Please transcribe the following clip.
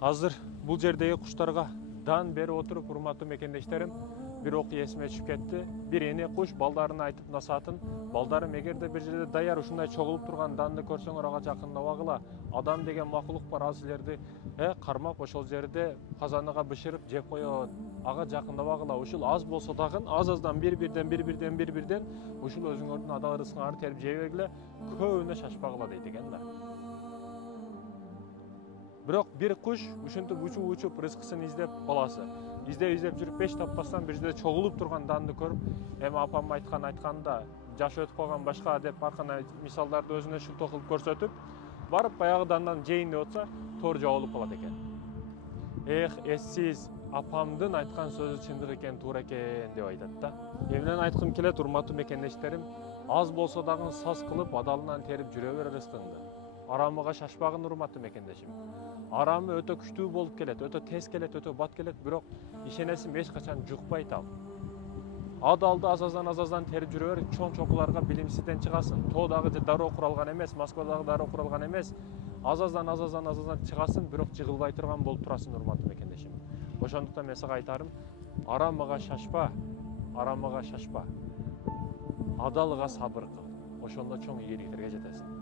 Азыр бул жердеги куштарга дан бери отуруп, урматтуу мекендештерим, бир окуя эсиме түшүп кетти. Бир эне куш балдарына айтып насаатын, балдарым, эгерде бир жерде даяр ушундай чогулуп турган данды көрсөңөр ага жакындабагыла. Адам деген макулук бар, ал силерди кармап ошол жерде казаныга бышырып жеп коет. Ага жакындабагыла. Ушул аз болсо дагы аз-аздан бир-бирден ушул өзүңөрдүн адал рызкыңарды терип жей бергиле, көбүнө шашпагыла дейт экен да. Бирок бир куш ушинтип учуп рызкысын издеп баласы. Издеп жүрүп 5 таппастан бир жерде чогулуп турган данды көрүп, эми апам айтканда жашы өтүп калган башка деп ар кандай мисалдарды өзүнө шылтоо кылып көрсөтүп, барып баягы дандан жейин деп атса, тоор жабылып калат экен. Эссиз апамдын айткан сөзү чындык экен, туура экен деп айтат да. Эмнени айткым келет, урматтуу мекендештерим, аз болсо дагы саз кылып, адалынан терип жүрө бер рызкыңды. Арамыга шашпагын, урматтуу мекендешим. Арамы өтө күчтүү болуп келет, өтө тез келет, өтө бат келет, бирок ишенесим эч качан жукпайт ал. Адалды аз-аздан терип жүрө бер, чоң чокуларга билимсизден чыгасын. Тоодагы дароо куралган эмес, Москвадагы дароо куралган эмес. Аз-аздан чыгасын, бирок жыгылбай турган болуп турасын, урматтуу мекендешим. Ошондуктан мен сага айтарым, арамыга шашпа. Адалыга сабыр кыл. Ошондо чоң ийгиликтерге жетесиң.